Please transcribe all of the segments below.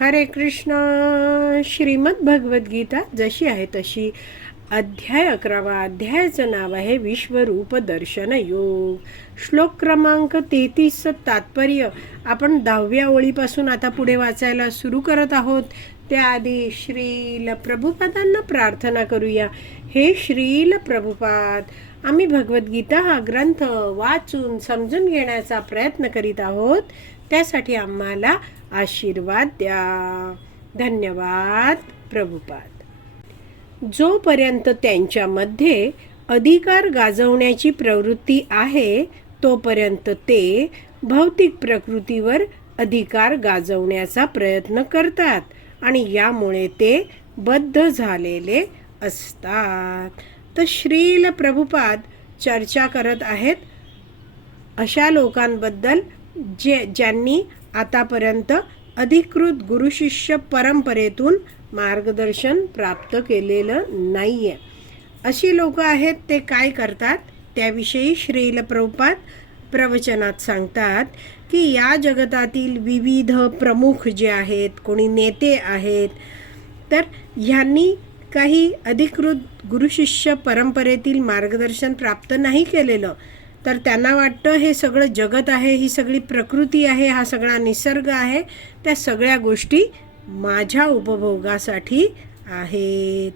हरे कृष्ण. श्रीमद भगवद्गीता जशी आहे तशी. अध्याय अकरावा. अध्यायाचं नाव आहे विश्वरूप दर्शन योग. श्लोक क्रमांक तेहतीस तात्पर्य. आपण दहाव्या ओळीपासून आता पुढे वाचायला सुरू करत आहोत. त्याआधी श्रील प्रभुपादांना प्रार्थना करूया. हे श्रील प्रभुपाद आम्ही भगवद्गीता हा ग्रंथ वाचून समजून घेण्याचा प्रयत्न करीत आहोत. त्यासाठी आम्हाला आशीर्वाद द्या. धन्यवाद प्रभुपाद. जोपर्यंत त्यांच्यामध्ये अधिकार गाजवण्याची प्रवृत्ती आहे तोपर्यंत ते भौतिक प्रकृतीवर अधिकार गाजवण्याचा प्रयत्न करतात आणि यामुळे ते बद्ध झालेले असतात. तर श्रील प्रभुपाद चर्चा करत आहेत अशा लोकांबद्दल जे ज्यांनी आतापर्यंत अधिकृत गुरुशिष्य परंपरेतून मार्गदर्शन प्राप्त केलेलं नाही आहे अशी लोकं आहेत ते काय करतात? त्याविषयी श्रील प्रवचनात सांगतात की या जगतातील विविध प्रमुख जे आहेत कोणी नेते आहेत तर ह्यांनी काही अधिकृत गुरुशिष्य परंपरेतील मार्गदर्शन प्राप्त नाही केलेलं. तर त्यांना वाटतं हे सगळं जगत आहे ही सगळी प्रकृती आहे हा सगळा निसर्ग आहे. त्या सगळ्या गोष्टी माझ्या उपभोगासाठी आहेत.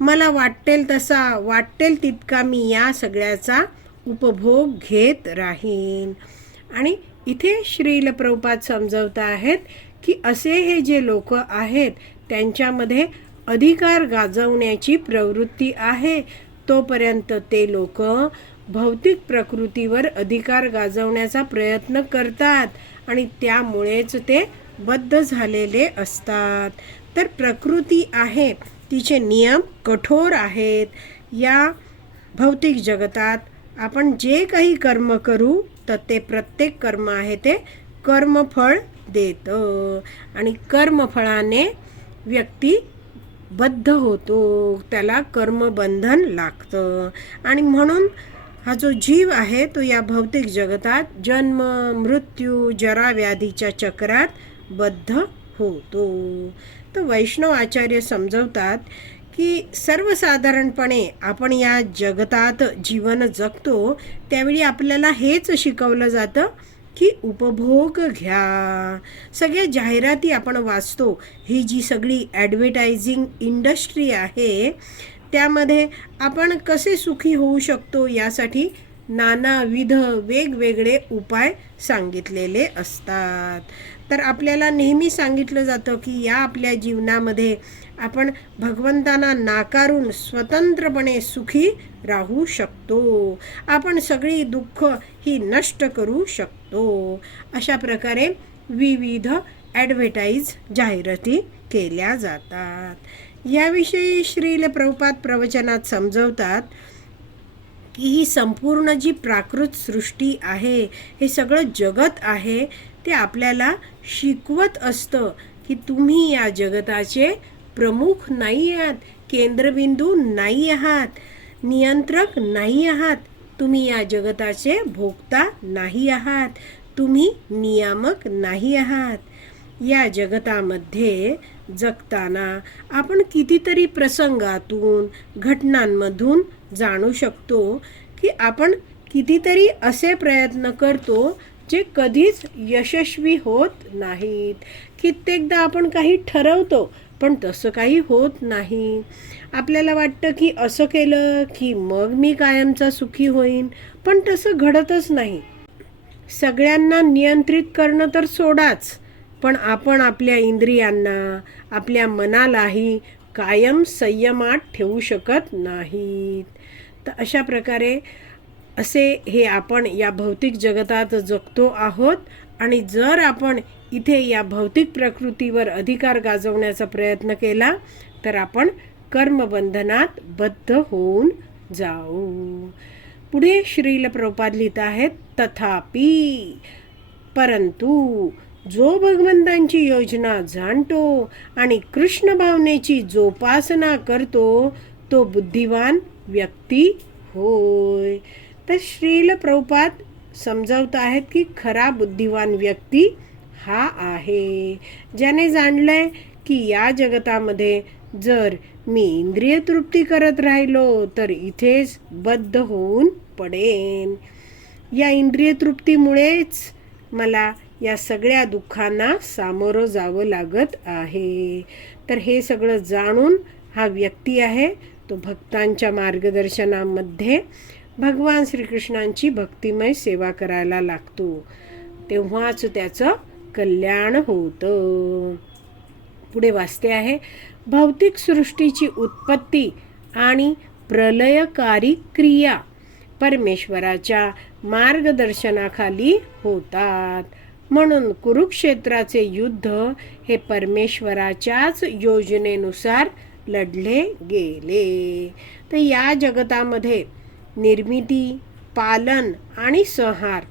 मला वाटेल तसा वाटेल तितका मी या सगळ्याचा उपभोग घेत राहीन. आणि इथे श्रील प्रभुपाद समजवत आहेत की असे हे जे लोक आहेत त्यांच्यामध्ये अधिकार गाजवण्याची प्रवृत्ती आहे. तोपर्यंत ते लोक भौतिक प्रकृतीवर अधिकार गाजवण्याचा प्रयत्न करतात आणि त्यामुळेच ते बद्ध झालेले असतात. तर प्रकृती आहे तिचे नियम कठोर आहेत. या भौतिक जगतात आपण जे काही कर्म करू तर ते प्रत्येक कर्म आहे ते कर्मफळ देतं. आणि कर्मफळाने व्यक्ती बद्ध होतो त्याला कर्मबंधन लागतं. आणि म्हणून हा जो जीव आहे तो या भौतिक जगतात जन्म मृत्यू जरा व्याधीच्या चक्रात बद्ध होतो. तर वैष्णव आचार्य समजवतात की सर्वसाधारणपणे आपण या जगतात जीवन जगतो त्यावेळी आपल्याला हेच शिकवलं जातं की उपभोग घ्या. सगळ्या जाहिराती आपण वाचतो. ही जी सगळी ॲडव्हर्टायझिंग इंडस्ट्री आहे त्यामध्ये आपण कसे सुखी होऊ शकतो यासाठी नानाविध वेगवेगळे उपाय सांगितलेले असतात. तर आपल्याला नेहमी सांगितलं जातं की या आपल्या जीवनामध्ये आपण भगवंतांना नाकारून स्वतंत्रपणे सुखी राहू शकतो. आपण सगळी दुःख ही नष्ट करू शकतो. अशा प्रकारे विविध ॲडव्हर्टाईज जाहिराती केल्या जातात. याविषयी श्रील प्रभुपाद प्रवचनात समजवतात की ही संपूर्ण जी प्राकृत सृष्टी आहे हे सगळं जगत आहे ते आपल्याला शिकवत असतं की तुम्ही या जगताचे प्रमुख नाही आहात केंद्रबिंदू नाही आहात नियंत्रक नाही आहात तुम्ही या जगताचे भोगता नाही आहात तुम्ही नियामक नाही आहात. या जगतामध्ये जगताना आपण कितीतरी प्रसंगातून घटनांमधून जाणू शकतो की आपण कितीतरी असे प्रयत्न करतो जे कधीच यशस्वी होत नाहीत. कित्येकदा आपण काही ठरवतो पण तसं काही होत नाही. आपल्याला वाटतं की असं केलं की मग मी कायमचा सुखी होईन पण तसं घडतच नाही. सगळ्यांना नियंत्रित करणं तर सोडाच. पण आपण आपल्या इंद्रियांना आपल्या मनालाही कायम संयमात ठेवू शकत नाहीत. तर अशा प्रकारे असे हे आपण या भौतिक जगतात जगतो आहोत आणि जर आपण इथे या भौतिक प्रकृतीवर अधिकार गाजवण्याचा प्रयत्न केला तर आपण कर्मबंधनात बद्ध होऊन जाऊ. पुढे श्रील प्रपाद लिहित आहेत तथापि परंतु जो भगवंतांची योजना जाणतो आणि कृष्ण भावनेची जोपासना करतो तो बुद्धिवान व्यक्ती होय. तर श्रील प्रभुपाद समजावत आहेत की खरा बुद्धिवान व्यक्ती हा आहे. ज्याने जाणलंय की या जगतामध्ये जर मी इंद्रिय तृप्ती करत राहिलो तर इथेच बद्ध होऊन पडेन. या इंद्रिय तृप्तीमुळेच मला या सगळ्या दुःखांना सामोरं जावं लागत आहे. तर हे सगळं जाणून हा व्यक्ती आहे तो भक्तांच्या मार्गदर्शनामध्ये भगवान श्रीकृष्णांची भक्तिमय सेवा करायला लागतो. तेव्हाच त्याचं कल्याण होतं. पुढे वाचते आहे भौतिक सृष्टीची उत्पत्ती आणि प्रलयकारी क्रिया परमेश्वराच्या मार्गदर्शनाखाली होतात. म्हणून कुरुक्षेत्राचे युद्ध हे परमेश्वराच्याच योजनेनुसार लढले गेले. तर या जगतामध्ये निर्मिती पालन आणि संहार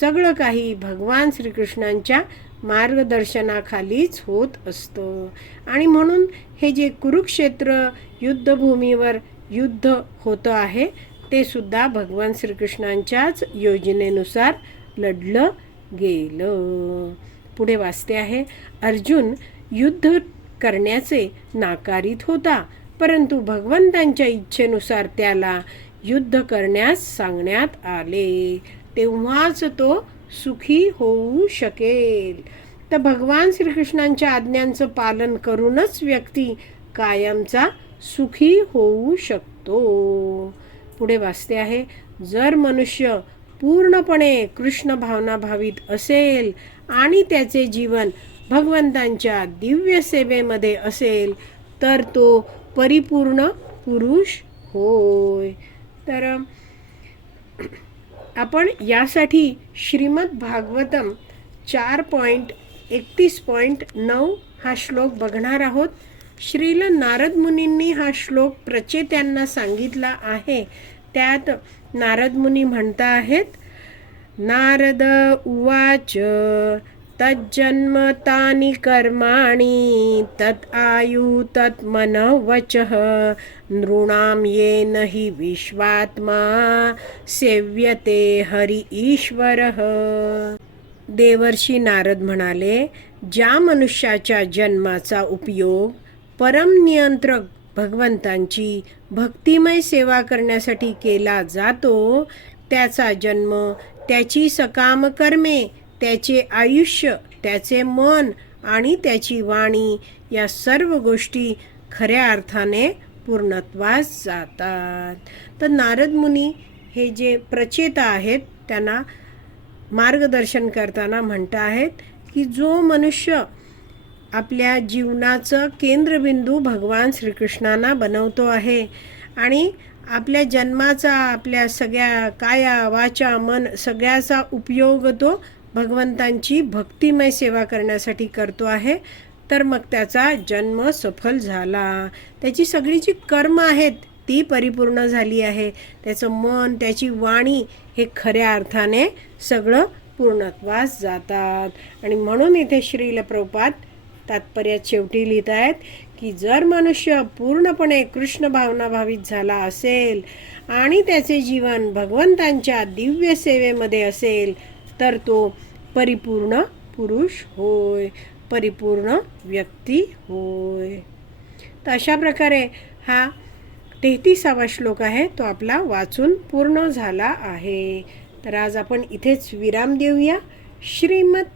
सगळं काही भगवान श्रीकृष्णांच्या मार्गदर्शनाखालीच होत असतं. आणि म्हणून हे जे कुरुक्षेत्र युद्धभूमीवर युद्ध होतं आहे ते सुद्धा भगवान श्रीकृष्णांच्याच योजनेनुसार लढलं गेलं. पुढे वाचते आहे अर्जुन युद्ध करण्याचे नाकारित होता परंतु भगवंतांच्या इच्छेनुसार त्याला युद्ध करण्यास सांगण्यात आले. तेव्हाच तो सुखी होऊ शकेल. तर भगवान श्रीकृष्णांच्या आज्ञांचं पालन करूनच व्यक्ती कायमचा सुखी होऊ शकतो. पुढे वाचते आहे जर मनुष्य पूर्णपणे कृष्ण भावना भावित असेल आणि त्याचे जीवन भगवंतांच्या दिव्य सेवेमध्ये असेल तर तो परिपूर्ण पुरुष होय. तर आपण यासाठी श्रीमद भागवतम चार पॉईंट एकतीस पॉईंट नऊ हा श्लोक बघणार आहोत. श्रील नारद मुनींनी हा श्लोक प्रचेत्यांना सांगितला आहे. त्यात नारद मुनी म्हणता आहेत नारद उवाच तज्जन्म तानि कर्माणि तत् आयु तत् मनवचः नृणां येन हि विश्वात्मा सेव्यते हरि ईश्वरः. देवर्षी नारद म्हणाले ज्या मनुष्याच्या जन्माचा उपयोग परमनियंत्रक भगवंतांची भक्तिमय सेवा करण्यासाठी केला जातो त्याचा जन्म त्याची सकाम कर्मे त्याचे आयुष्य त्याचे मन आणि त्याची वाणी या सर्व गोष्टी खऱ्या अर्थाने पूर्णत्वास जातात. तर नारद मुनी हे जे प्रचेता आहेत त्यांना मार्गदर्शन करताना म्हणता आहेत की जो मनुष्य आपल्या जीवनाचं केंद्रबिंदू भगवान श्रीकृष्णांना बनवतो आहे. आणि आपल्या जन्माचा आपल्या सगळ्या काया वाचा मन सगळ्याचा उपयोग तो भगवंतांची भक्तिमय सेवा करण्यासाठी करतो आहे. तर मग त्याचा जन्म सफल झाला. त्याची सगळी जी कर्म आहेत ती परिपूर्ण झाली आहे. त्याचं मन त्याची वाणी हे खऱ्या अर्थाने सगळं पूर्णत्वास जातात. आणि म्हणून इथे श्रील प्रपात तात्पर्यात शेवटी लिहित आहेत की जर मनुष्य पूर्णपणे कृष्ण भावना भावित झाला असेल आणि त्याचे जीवन भगवंतांच्या दिव्य सेवेमध्ये असेल तर तो परिपूर्ण पुरुष होय परिपूर्ण व्यक्ती होय. तर अशा प्रकारे हा तेहतीसावा श्लोक आहे तो आपला वाचून पूर्ण झाला आहे. तर आज आपण इथेच विराम देऊया. श्रीमत